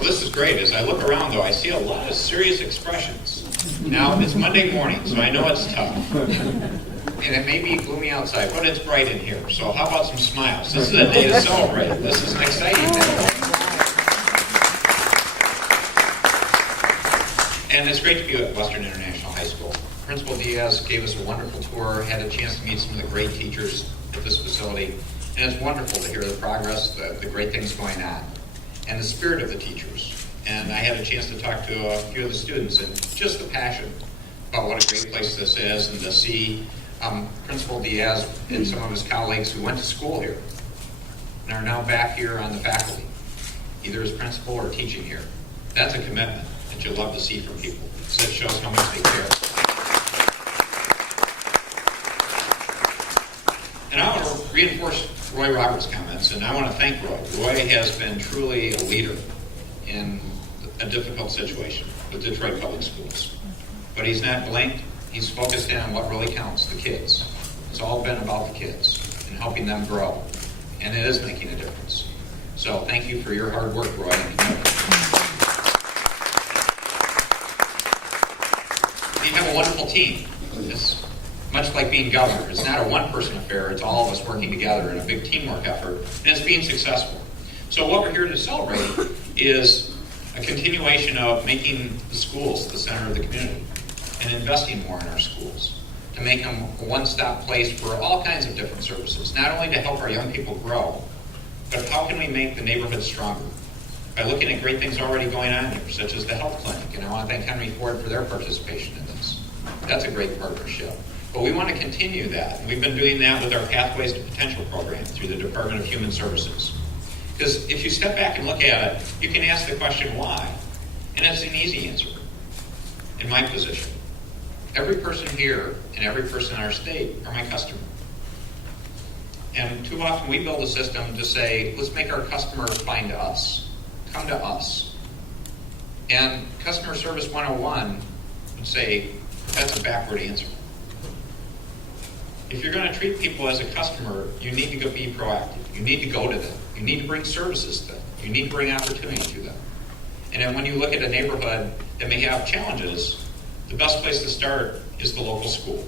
Well, this is great. As I look around, though, I see a lot of serious expressions. Now, it's Monday morning, so I know it's tough. And it may be gloomy outside, but it's bright in here. So how about some smiles? This is a day to celebrate. This is an exciting day. And it's great to be at Western International High School. Principal Diaz gave us a wonderful tour, had a chance to meet some of the great teachers at this facility. And it's wonderful to hear the progress, the great things going on, and the spirit of the teachers. And I had a chance to talk to a few of the students, and just the passion about what a great place this is, and to see Principal Diaz and some of his colleagues who went to school here and are now back here on the faculty, either as principal or teaching here. That's a commitment that you'll love to see from people. So it shows how much they care. And I want to reinforce Roy Roberts' comments, and I want to thank Roy. Roy has been truly a leader in a difficult situation with Detroit Public Schools. But he's not blinked. He's focused in on what really counts, the kids. It's all been about the kids and helping them grow. And it is making a difference. So thank you for your hard work, Roy, and commitment. You have a wonderful team. It's much like being governor. It's not a one-person affair. It's all of us working together in a big teamwork effort, and it's being successful. So what we're here to celebrate is a continuation of making the schools the center of the community and investing more in our schools to make them a one-stop place for all kinds of different services, not only to help our young people grow, but how can we make the neighborhood stronger? By looking at great things already going on here, such as the health clinic, and I want to thank Henry Ford for their participation in this. That's a great partnership. But we want to continue that. And we've been doing that with our Pathways to Potential program through the Department of Human Services. Because if you step back and look at it, you can ask the question, why? And it's an easy answer in my position. Every person here and every person in our state are my customer. And too often we build a system to say, let's make our customer find us, come to us. And Customer Service 101 would say, that's a backward answer. If you're going to treat people as a customer, you need to go be proactive. You need to go to them. You need to bring services to them. You need to bring opportunity to them. And then when you look at a neighborhood that may have challenges, the best place to start is the local school.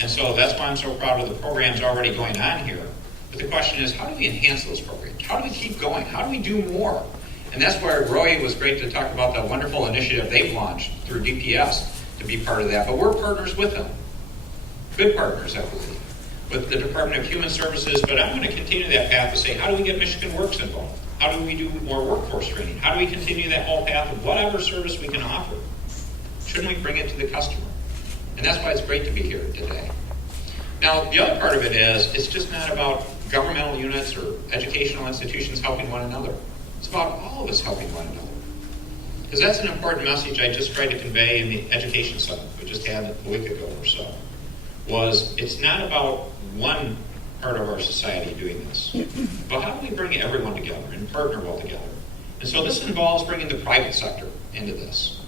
And so that's why I'm so proud of the programs already going on here. But the question is, how do we enhance those programs? How do we keep going? How do we do more? And that's where Roy was great to talk about the wonderful initiative they've launched through DPS to be part of that. But we're partners with them. Good partners, I believe, with the Department of Human Services, but I'm going to continue that path to say, how do we get Michigan Works involved? How do we do more workforce training? How do we continue that whole path of whatever service we can offer? Shouldn't we bring it to the customer? And that's why it's great to be here today. Now, the other part of it is, it's just not about governmental units or educational institutions helping one another. It's about all of us helping one another. Because that's an important message I just tried to convey in the education summit we just had a week ago or so. Was it's not about one part of our society doing this, but how do we bring everyone together and partner well together? And so this involves bringing the private sector into this.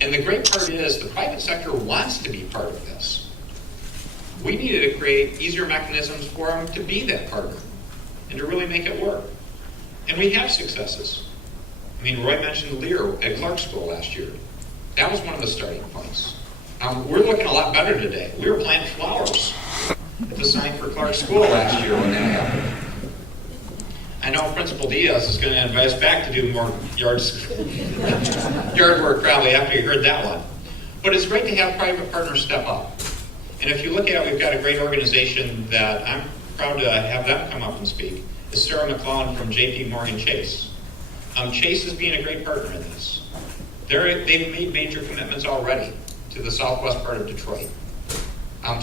And the great part is the private sector wants to be part of this. We needed to create easier mechanisms for them to be that partner and to really make it work. And we have successes. I mean, Roy mentioned Lear at Clark School last year. That was one of the starting points. We're looking a lot better today. We were planting flowers at the sign for Clark School last year when that happened. I know Principal Diaz is going to invite us back to do more yard work probably after you heard that one. But it's great to have private partners step up. And if you look at it, we've got a great organization that I'm proud to have them come up and speak. It's Sarah McClellan from JPMorgan Chase. Chase is being a great partner in this. They've made major commitments already to the southwest part of Detroit.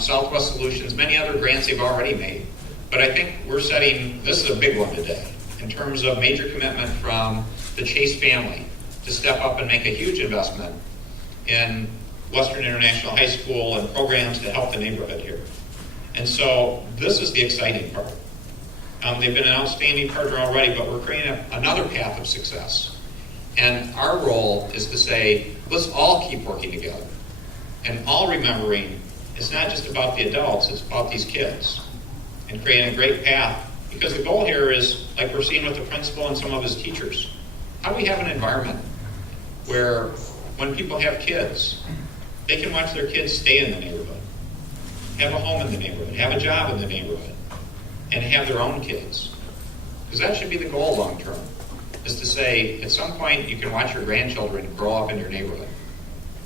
Southwest Solutions, many other grants they've already made. But I think we're setting, this is a big one today, in terms of major commitment from the Chase family to step up and make a huge investment in Western International High School and programs to help the neighborhood here. And so this is the exciting part. They've been an outstanding partner already, but we're creating another path of success. And our role is to say, let's all keep working together. And all remembering, it's not just about the adults, it's about these kids. And creating a great path. Because the goal here is, like we're seeing with the principal and some of his teachers, How do we have an environment where when people have kids, they can watch their kids stay in the neighborhood, have a home in the neighborhood, have a job in the neighborhood, and have their own kids? Because that should be the goal long term, is to say at some point you can watch your grandchildren grow up in your neighborhood.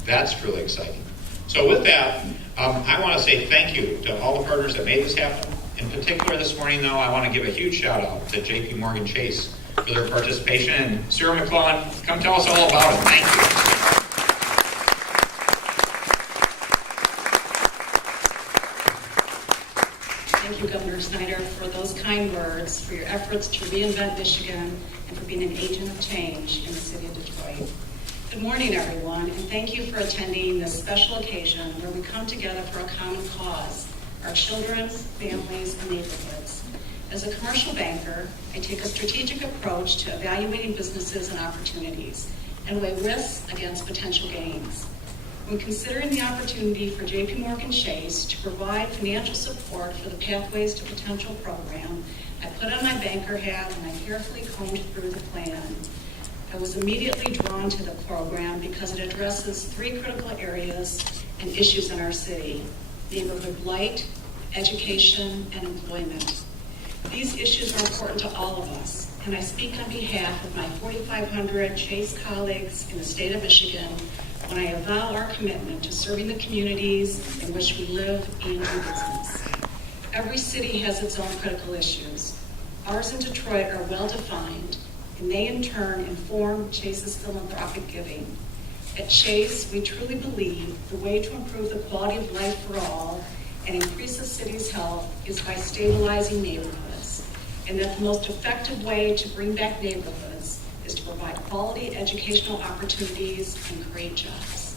That's really exciting. So with that, I want to say thank you to all the partners that made this happen. In particular this morning, though, I want to give a huge shout out to JPMorgan Chase for their participation. And Sarah McClellan, come tell us all about it. Thank you. Thank you, Governor Snyder, for those kind words, for your efforts to reinvent Michigan, and for being an agent of change in the city of Detroit. Good morning, everyone, and thank you for attending this special occasion where we come together for a common cause, our children, families, and neighborhoods. As a commercial banker, I take a strategic approach to evaluating businesses and opportunities and weigh risks against potential gains. When considering the opportunity for JPMorgan Chase to provide financial support for the Pathways to Potential program, I put on my banker hat and I carefully combed through the plan. I was immediately drawn to the program because it addresses three critical areas and issues in our city: neighborhood blight, education, and employment. These issues are important to all of us, and I speak on behalf of my 4,500 Chase colleagues in the state of Michigan when I avow our commitment to serving the communities in which we live and do business. Every city has its own critical issues. Ours in Detroit are well defined, and they in turn inform Chase's philanthropic giving. At Chase, we truly believe the way to improve the quality of life for all and increase the city's health is by stabilizing neighborhoods, and that the most effective way to bring back neighborhoods is to provide quality educational opportunities and create jobs.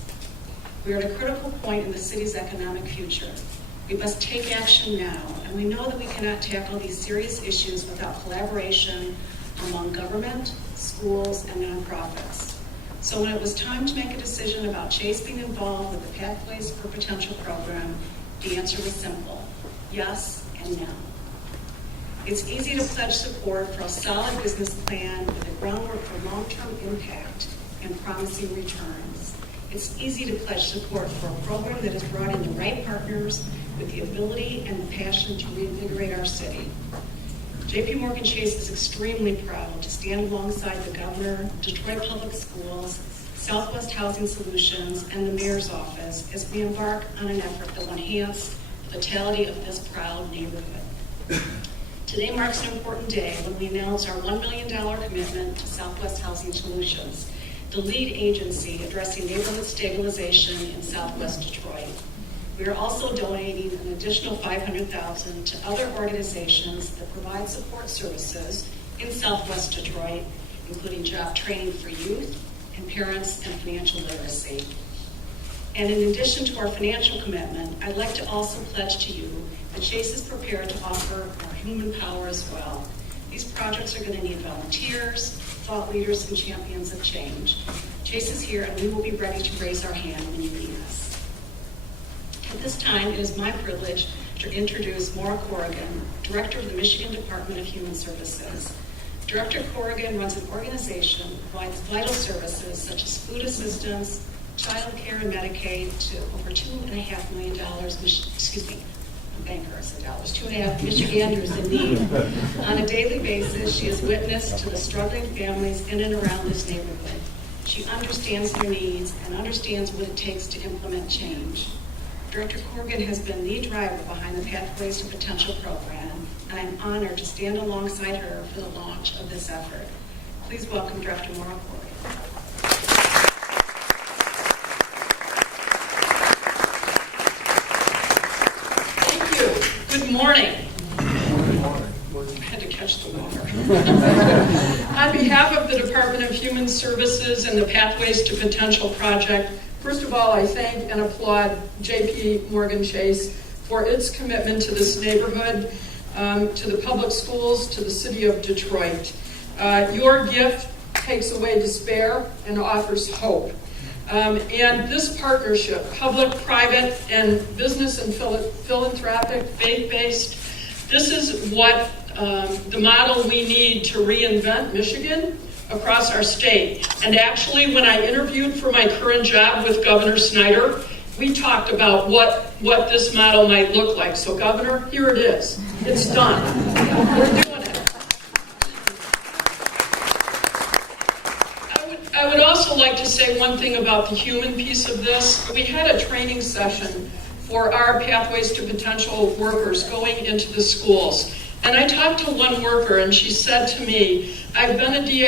We are at a critical point in the city's economic future. We must take action now, and we know that we cannot tackle these serious issues without collaboration among government, schools, and nonprofits. So when it was time to make a decision about Chase being involved with the Pathways for Potential program, the answer was simple: yes and no. It's easy to pledge support for a solid business plan with a groundwork for long-term impact and promising returns. It's easy to pledge support for a program that has brought in the right partners with the ability and the passion to reinvigorate our city. JPMorgan Chase is extremely proud to stand alongside the Governor, Detroit Public Schools, Southwest Housing Solutions, and the Mayor's Office as we embark on an effort that will enhance the vitality of this proud neighborhood. Today marks an important day when we announce our $1 million commitment to Southwest Housing Solutions, the lead agency addressing neighborhood stabilization in Southwest Detroit. We are also donating an additional $500,000 to other organizations that provide support services in Southwest Detroit, including job training for youth and parents and financial literacy. And in addition to our financial commitment, I'd like to also pledge to you that Chase is prepared to offer our human power as well. These projects are going to need volunteers, thought leaders, and champions of change. Chase is here, and we will be ready to raise our hand when you need us. At this time, it is my privilege to introduce Maura Corrigan, Director of the Michigan Department of Human Services. Director Corrigan runs an organization that provides vital services such as food assistance, child care, and Medicaid to over $2.5 million, banker, I said dollars, 2.5 Michiganders in need. On a daily basis, she is witness to the struggling families in and around this neighborhood. She understands their needs and understands what it takes to implement change. Director Corrigan has been the driver behind the Pathways to Potential program, and I'm honored to stand alongside her for the launch of this effort. Please welcome Director Maura Corrigan. Thank you. Good morning. I had to catch the water. On behalf of the Department of Human Services and the Pathways to Potential project, first of all, I thank and applaud JPMorgan Chase for its commitment to this neighborhood, to the public schools, to the city of Detroit. Your gift takes away despair and offers hope. And this partnership, public, private, and business and philanthropic, faith-based, this is what the model we need to reinvent Michigan, across our state. And actually, when I interviewed for my current job with Governor Snyder, we talked about what this model might look like. So, Governor, here it is. It's done. We're doing it. I would also like to say one thing about the human piece of this. We had a training session for our Pathways to Potential workers going into the schools. And I talked to one worker, and she said to me, I've been a DA